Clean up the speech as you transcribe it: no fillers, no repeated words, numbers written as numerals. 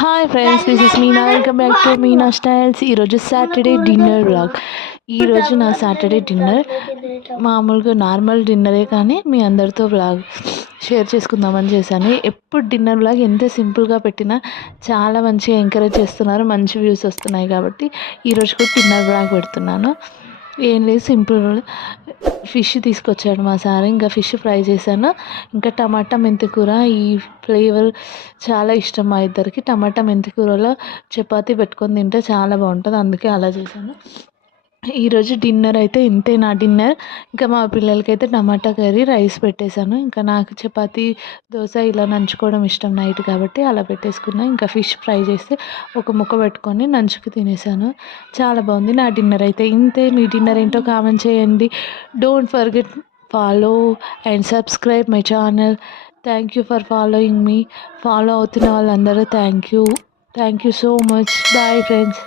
Hi friends, this is Meena. Welcome back to Meena styles. ఈరోజు Saturday dinner vlog. ఈరోజు నా Saturday dinner మామూలుగా normal డిన్నరే, కానీ మీ అందరితో వ్లాగ్ షేర్ చేసుకుందామని చేశాను. ఎప్పుడు డిన్నర్ వ్లాగ్ ఎంత సింపుల్గా పెట్టినా చాలా మంచిగా ఎంకరేజ్ చేస్తున్నారు, మంచి వ్యూస్ వస్తున్నాయి. కాబట్టి ఈరోజు కూడా డిన్నర్ వ్లాగ్ పెడుతున్నాను. ఏం లేదు, సింపుల్ ఫిష్ తీసుకొచ్చాడు మా సార్. ఇంకా ఫిష్ ఫ్రై చేశాను. ఇంకా టమాటా మెంతికూర, ఈ ఫ్లేవర్ చాలా ఇష్టం మా ఇద్దరికి. టమాటా మెంతికూరలో చపాతీ పెట్టుకొని తింటే చాలా బాగుంటుంది, అందుకే అలా చేశాను. ఈరోజు డిన్నర్ అయితే ఇంతే నా డిన్నర్. ఇంకా మా పిల్లలకైతే టమాటా కర్రీ, రైస్ పెట్టేశాను. ఇంకా నాకు చపాతీ, దోశ ఇలా నంచుకోవడం ఇష్టం నైట్, కాబట్టి అలా పెట్టేసుకున్నా. ఇంకా ఫిష్ ఫ్రై చేస్తే ఒక ముక్క పెట్టుకొని నంచుకు తినేసాను. చాలా బాగుంది నా డిన్నర్ అయితే. ఇంతే. మీ డిన్నర్ ఏంటో కామెంట్ చేయండి. Don't forget follow and subscribe my channel. Thank you for following మీ. ఫాలో అవుతున్న వాళ్ళందరూ thank you so much. Bye friends.